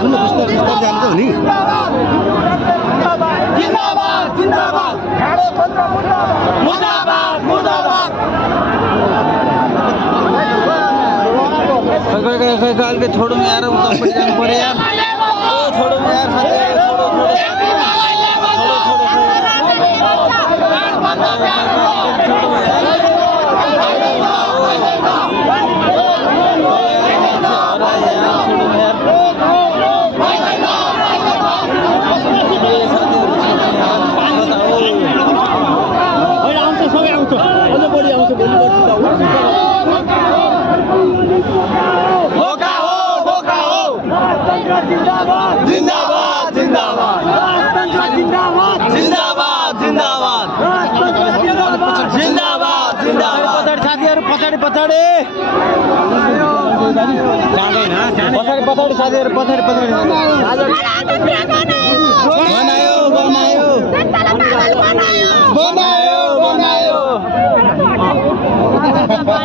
सुन्नु बिस्तार बिस्तार जान्छ नि जिंदाबाद जिंदाबाद मुर्दाबाद मुर्दाबाद के छोड़ो यार उतापट्टि जानु पर्यो यार छोड़ो यार जिंदाबाद जिंदाबाद जिंदाबाद जिंदाबाद जिंदाबाद जिंदाबाद जिंदाबाद साथीहरु पछाडी पछाडी पछाडी पछाडी साथीहरु पछाडी पछाडी बनायो बनायो बनायो बनायो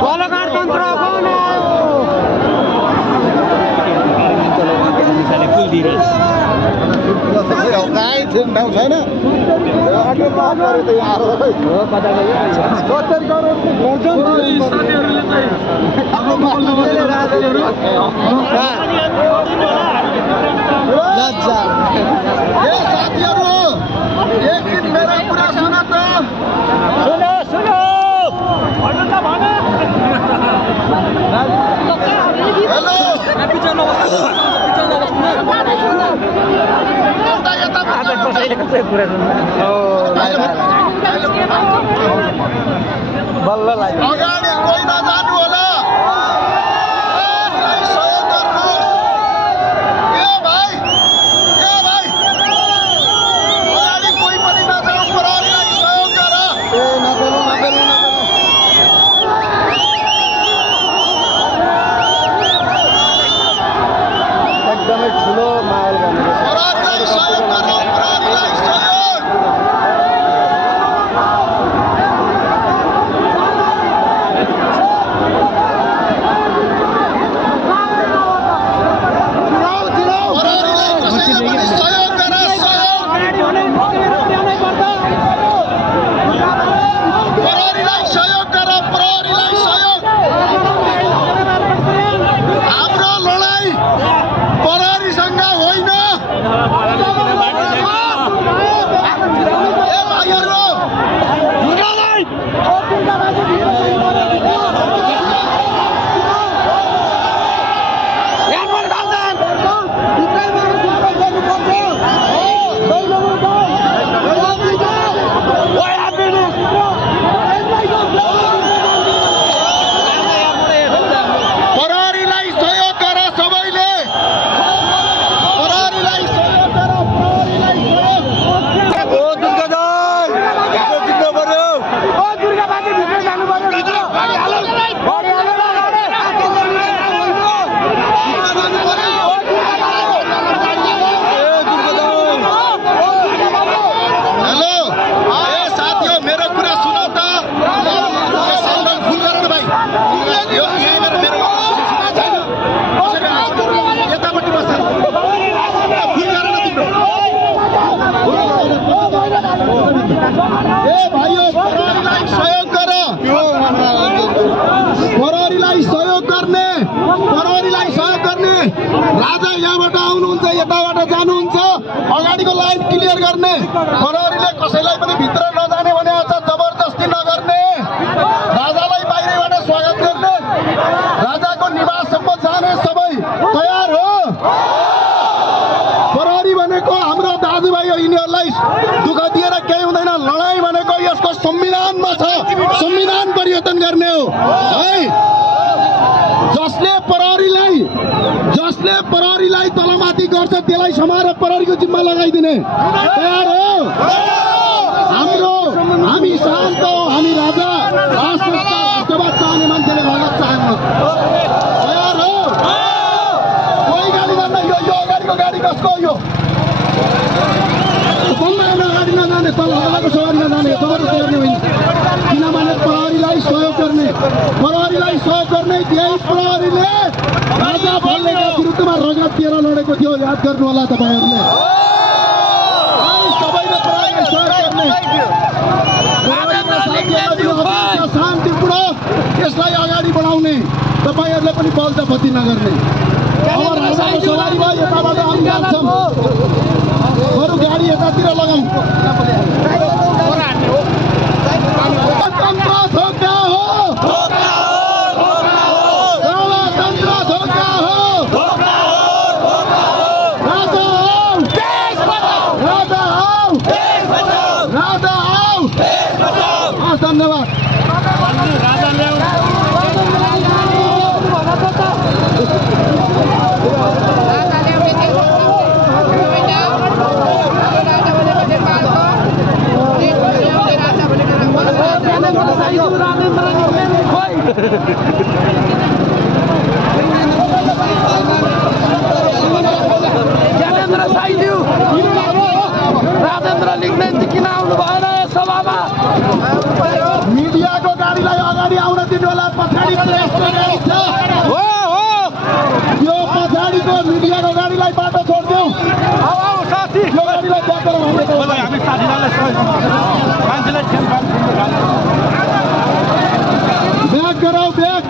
गणतन्त्र बनायो ठाउँ छैन साथीहरु एकछिन मेरो कुरा सुन त सुनो सुनो हेलो बल्ल लाग्यो अगाडि कोही नजानु होला सहयोग गर्नु ए भाइ अगाडि कोही पनि नजानु प्रहरीलाई सहयोग गर ए नगर्नु एकदमै ठुलो माहौल गर्नुपर्छ प्रहरीलाई सहयोग गर्नु प्रहरीलाई सहयोग राजा यहाँबाट आउनुहुन्छ यताबाट जानुहुन्छ अगाडिको लाइन क्लियर गर्ने प्रहरीले कसैलाई पनि भित्र नजाने भने आज जबरजस्ती नगर्ने राजालाई बाहिरबाट स्वागत गर्ने राजाको निवाससम्म जाने सबै तयार हो प्रहरी भनेको हाम्रो दाजुभाइ हो यिनीहरूलाई दुःख दिएर केही हुँदैन लडाई भनेको यसको संविधानमा छ संविधान परिवर्तन गर्ने हो है जसले प्रहरीलाई तलमाथि गर्छ त्यसलाई समाएर प्रहरीको जिम्मा लगाइदिने तयार हो हामी शान्त हो हामी राजा राष्ट्रवाद चाहने मान्छेले भगत चाहनु तयार हो कोही गाडी जान्न यो अगाडिको गाडी कसको यो गाडी नजाने तल हल्लाको सवारी नजाने जबरजस्ती गर्ने होइन किनभने प्रहरीलाई सहयोग गर्ने यही प्रहरीले राजा भल्लेका विरुद्धमा रगत दिएर लडेको थियो, याद गर्नु होला तपाईहरुले। सबैले प्रहरीलाई सहयोग गर्ने, शान्तिपूर्ण यसलाई अगाडि बढाउने, तपाईहरुले पनि बलजबती नगर्ने। सवारी भयो, यताबाट हामी जान्छौँ, बरु गाडी यतातिर लगाउँ। गणतन्त्र धोका हो, गणतन्त्र धोका हो, राजा आऊ, राजा आऊ, राजा आऊ। धन्यवाद। राजेन्द्र लिङ्गदेन किन आउनु भएन यस सभामा? मिडियाको गाडीलाई अगाडि आउन दिनु होला, पछाडि प्रेसको गाडी छ। यो पछाडिको मिडियाको गाडीलाई बाटो छोड्दिउँ। यो गाडीलाई ब्याक गराउँ। हामी ब्याक गराऊ, ब्याक।